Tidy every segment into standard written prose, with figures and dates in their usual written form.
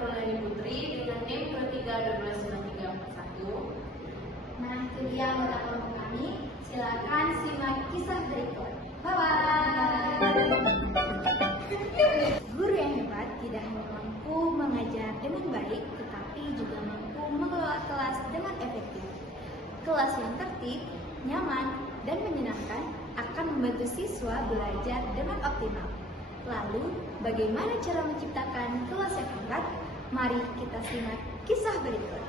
Purnani Putri dengan NIM 23129341. Nah, itu dia anggota kelompok kami. Silakan simak kisah berikut. Bye-bye. Guru yang hebat tidak hanya mampu mengajar dengan baik, tetapi juga mampu mengelola kelas dengan efektif. Kelas yang tertib, nyaman, dan menyenangkan akan membantu siswa belajar dengan optimal. Lalu, bagaimana cara menciptakan kelas yang hebat? Mari kita simak kisah berikut.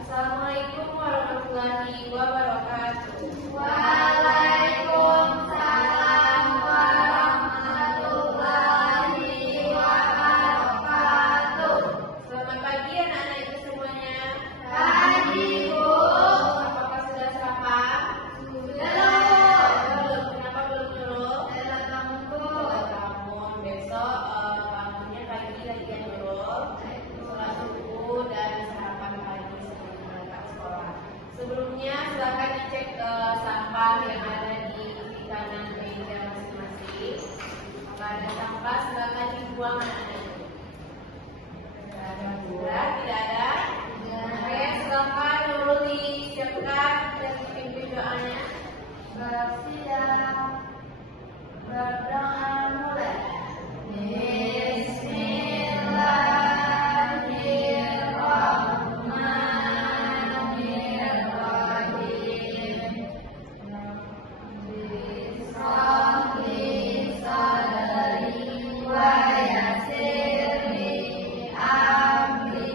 Assalamualaikum warahmatullahi wabarakatuh. Waalaikumsalam warahmatullahi wabarakatuh. Selamat pagi anak-anak itu semuanya. Pagi, Bu. Apakah sudah sarapan? Belum. Kenapa belum dulu? Belum, Bu. Namun besok bangunnya pagi latihan dulu, sholat subuh dan sarapan pagi sebelum berangkat sekolah. Sebelumnya silakan dicek sampah yang ada di kanan meja masing-masing. Jika ada sampah silakan dibuang anak-anak. Sudah tidak ada? Oke, silakan dulu disiapkan dan dipimpin doanya. Bersiap. Berdoa mulai. Bismillahirrahmanirrahim. Bismillah sadari wa yassirli amri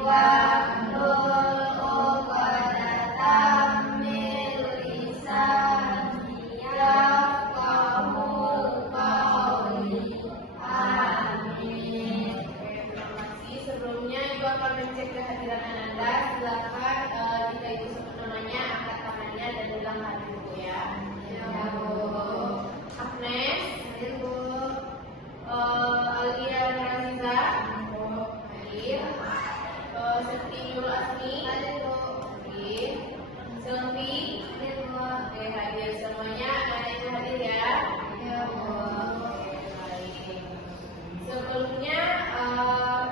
wahlul 'uqdatam min lisani yafqahu qawli. Amin. Terima kasih. Sebelumnya Ibu akan mencek kehadiran Anda. Silakan jika Ibu sebut namanya, angkat tangannya dan bilang hadir Bu ya. Ya, Bu. Agnes, Hadir, Bu. Alia Raziza, hadir. Siti Nurul Asmi, Hadir, Bu. hadir. Selvi, Hadir, Bu. oke hadir semuanya. Anak itu hadir ya. Ya, Bu. Oke, baik. Sebelumnya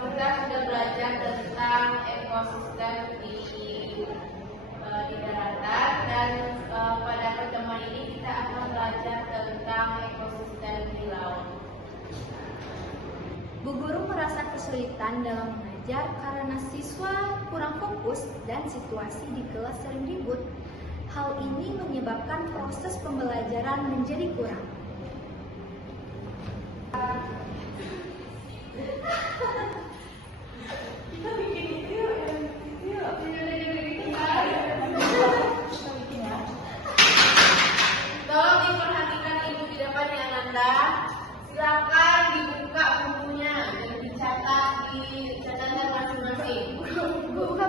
kita sudah belajar tentang ekosistem di daratan dan pada pertemuan ini kita akan belajar tentang ekosistem di laut. Bu guru merasa kesulitan dalam mengajar karena siswa kurang fokus dan situasi di kelas sering ribut. Hal ini menyebabkan proses pembelajaran menjadi kurang. Kita bikin itu Tolong diperhatikan Ibu di depan yang Anda. Silakan dibuka bukunya dan dicatat di catatan masing-masing. Buka.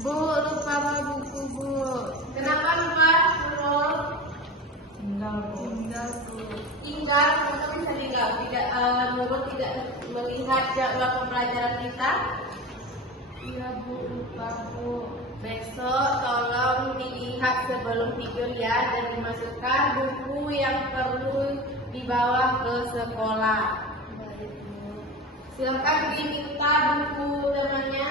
Bu, lupa bawa buku, Bu. Kenapa lupa, Nurul? Tinggal, Bu. Tinggal, teman-teman bisa tinggal. Nurul tidak melihat jadwal pembelajaran kita. Iya, Bu, lupa, Bu. Besok tolong dilihat sebelum tidur ya dan dimasukkan buku yang perlu dibawa ke sekolah. Silakan diminta buku temannya.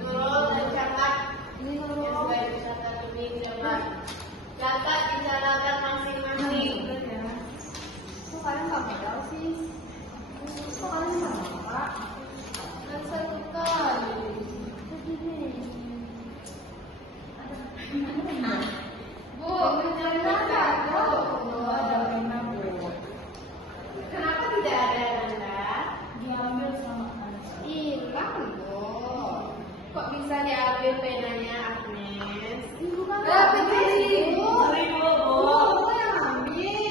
Nurul mencatat. Ini Nurul. Catat ini catat. Catat di catatan masing-masing. Kok kalian nggak modal sih? Kok kalian nggak apa? Kan satu kali. Bu, mencatat. Kenapa tidak ada Anda? Diambil sama anak. Hilang, Bu. Kok bisa diambil penanya, Agnes? Ibu kan Begini, Bu. Bu yang ambil.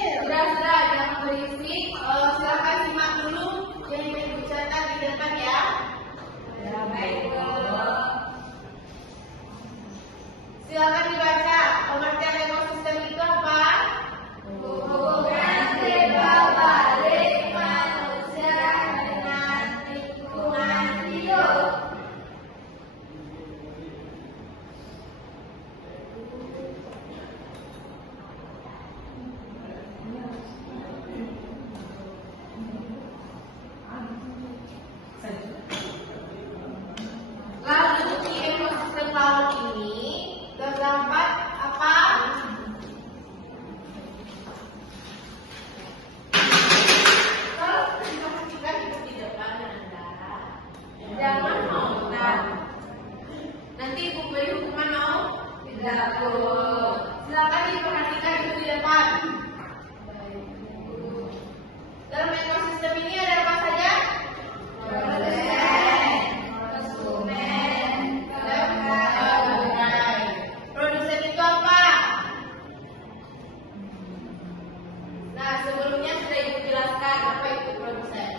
sebelumnya sudah Ibu jelaskan apa itu produsen.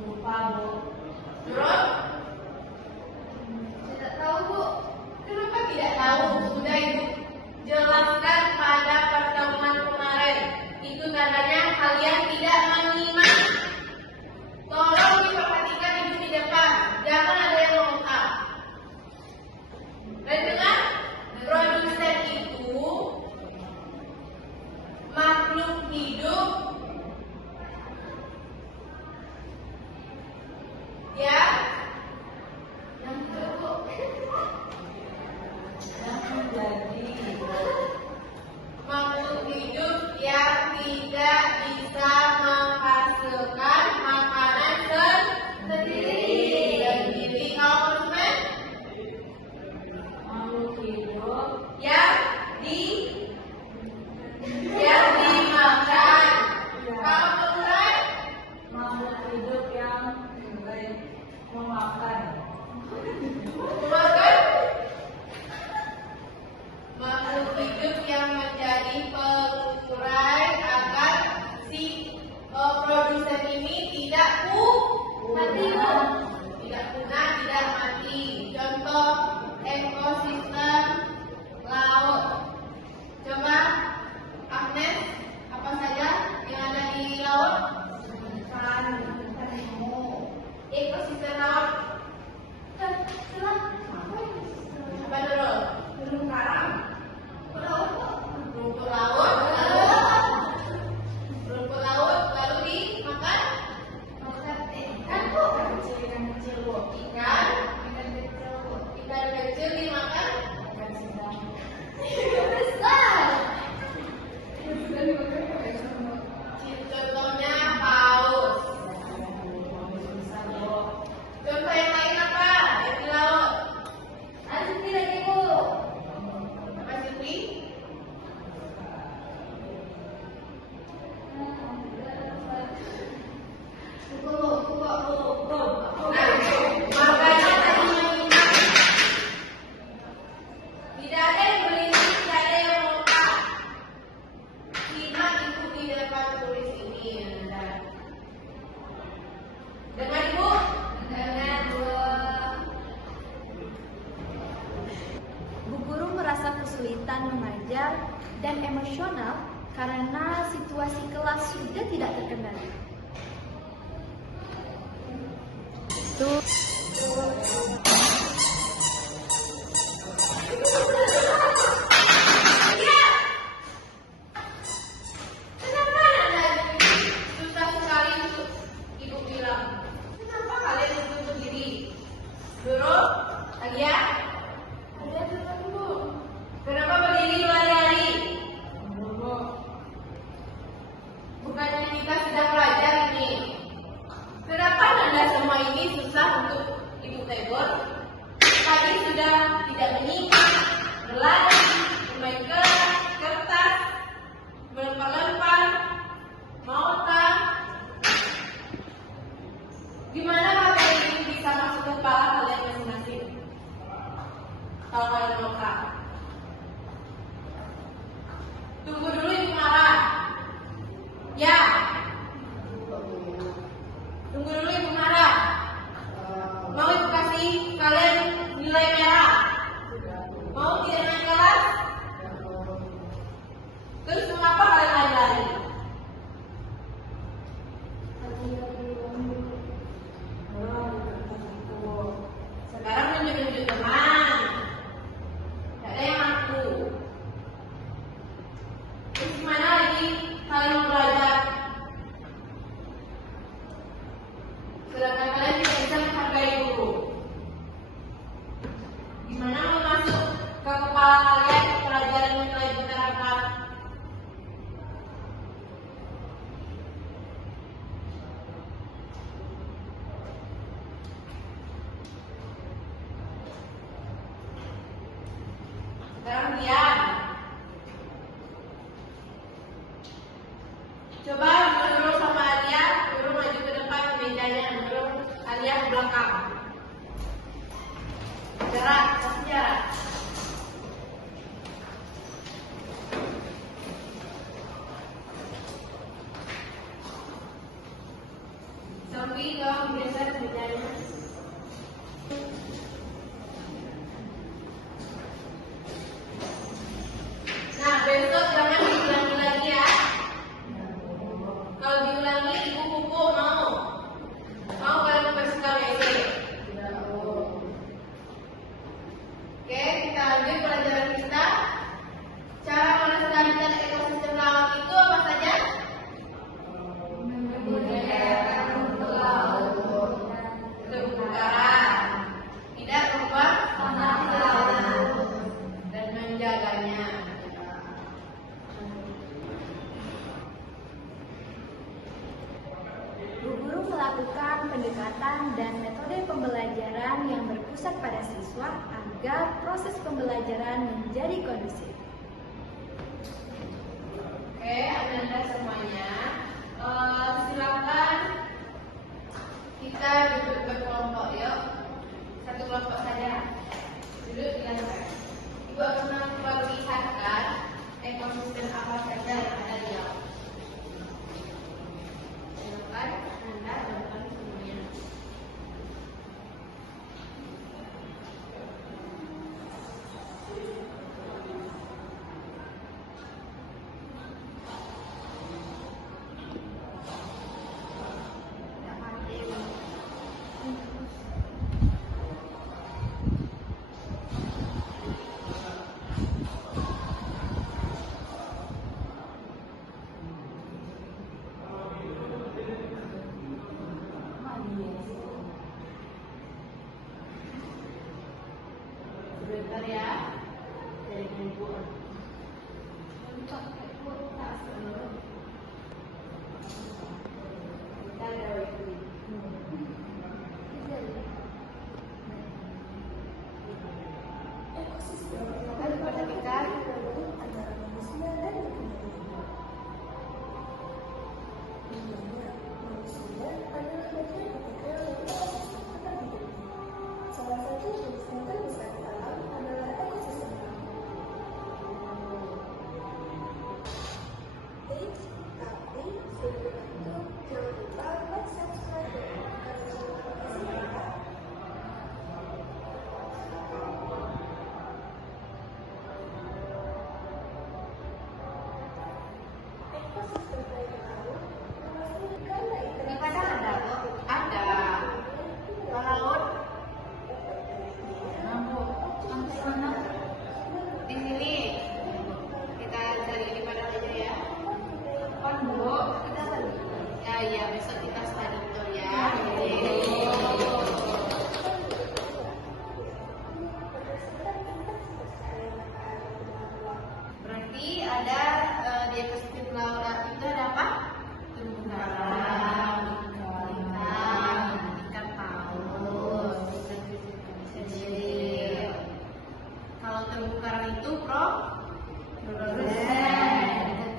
Lupa, Bu. Terus? Tidak tahu, Bu. Kenapa tidak tahu? Sudah Ibu jelaskan pada pertemuan kemarin. Itu tandanya kalian tidak menyimak. Tolong diperhatikan Ibu di depan. Jangan ada yang lengkap. Dan dengan produsen itu makhluk hidup ya yang cukup Yang menjadi makhluk hidup yang tidak bisa menghasilkan makanan sendiri. Kalau konsumen makhluk hidup yang dimakan. Kalau konsumen makhluk hidup yang memakan. keluarga makhluk hidup yang menjadi pengurai agar si produsen ini tidak mati, tidak punah, tidak mati. Contoh ekosistem laut. Coba Agnes, apa saja yang ada di laut? Ikan, ekosistem laut. Apa dulu? Terumbu karang. Rumput laut. Rumput laut lalu dimakan. Ikan, Bu. Ikan kecil, Bu. Ikan kecil dimakan. Ikan sedang. Besar. Contohnya paus. Bisa, Bu. Contoh yang lain apa? Yang di laut. Asli lagi, Bu. Apa Siti? Makanya tadi menyimak. Tidak ada yang berhenti, tidak ada yang lompat. Simak Ibu di depan tulis ini. Dengar Ibu? Dengar, Bu. Bu guru merasa kesulitan mengajar dan emosional karena situasi kelas sudah tidak terkendali. Kenapa Anda susah sekali untuk Ibu bilang? Kenapa kalian duduk berdiri? Duduk? Lagi ya? Ada duduk dulu. Kenapa berdiri berlari-lari? Bu. Bukannya kita sedang belajar ini. Kenapa Anda semua ini susah untuk Ibu tegur? Tadi sudah tidak menyimak, berlari, bermain kertas, melempar-lempar, mau gimana materi ini bisa masuk ke kepala kalian masing-masing? Kalau kalian mau tunggu dulu Ibu marah. Ya. Tunggu dulu Ibu marah. Mau Ibu kasih kalian nilai merah? Mau tidak naik kelas? melakukan pendekatan dan metode pembelajaran yang berpusat pada siswa agar proses pembelajaran menjadi kondusif. Oke, Ananda semuanya, silakan kita duduk berkelompok yuk. Satu kelompok saja. Duduk di lantai. Ibu akan memperlihatkan ekosistem apa saja yang ada di laut. Silakan Anda lakukan semuanya. Sebentar ya. Salah satu jenis yang terbesar di alam adalah ekosistem laut. Tapi sebelum itu jangan lupa like, subscribe, dan terima kasih. Ekosistem air laut memastikan Di mana ada? Ada. Laut. Sampai mana? Di sini. Kita cari di mana aja ya. Bu. Kita tadi. Ya, iya, besok kita study tour ya. Berarti ada di ekosistem laut itu ada apa? Terumbu karang, ikan paus, ikan kecil. Kalau terumbu karang itu ikan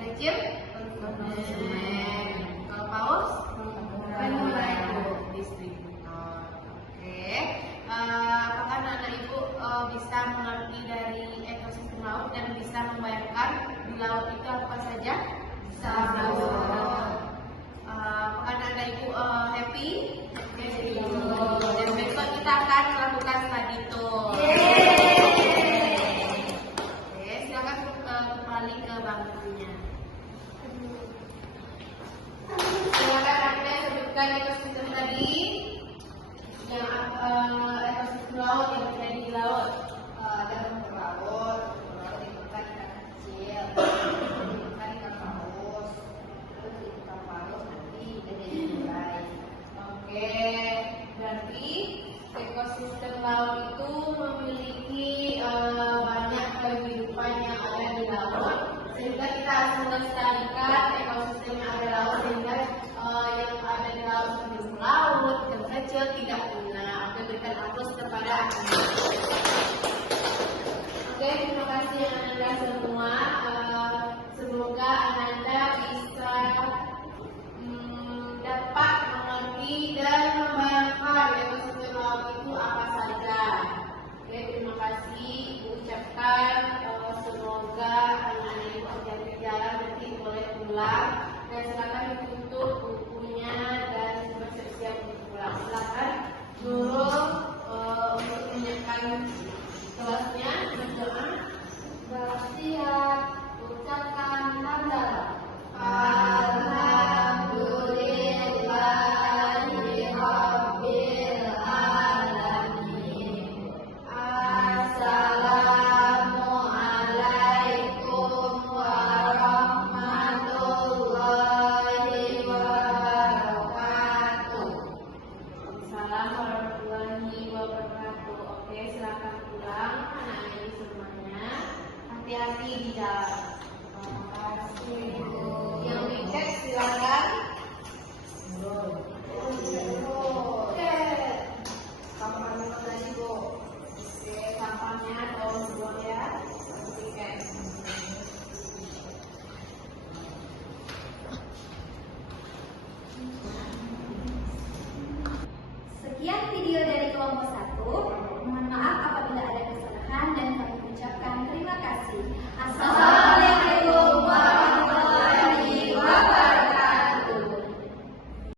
kecil, kalau paus, distributor. Oke, apakah anak-anak ibu bisa mengerti dari ekosistem laut dan bisa membayangkan di laut itu apa saja? Bisa. Apakah anak-anak ibu happy? Dan besok kita akan melakukan study tour. Oke, silakan kembali ke bangkunya. Silakan Anda sebutkan ekosistem tadi. Yang ekosistem laut yang terjadi di laut. Ada rumput laut ditemukan ikan kecil, ditemukan ikan paus, terus ikan paus nanti jadi mulai. Oke, berarti ekosistem laut itu memiliki banyak kehidupan yang ada di laut, sehingga kita harus melestarikan ekosistem yang ada di laut sehingga yang ada di laut seperti laut yang kecil tidak punah. Oke, berikan aplaus kepada Anda. Oke, terima kasih Ananda semua. Semoga Ananda bisa dapat mengerti dan membayangkan ekosistem laut itu apa saja. Oke, terima kasih. Ucapkan semoga anak-anak itu jalan nanti boleh pulang dan silakan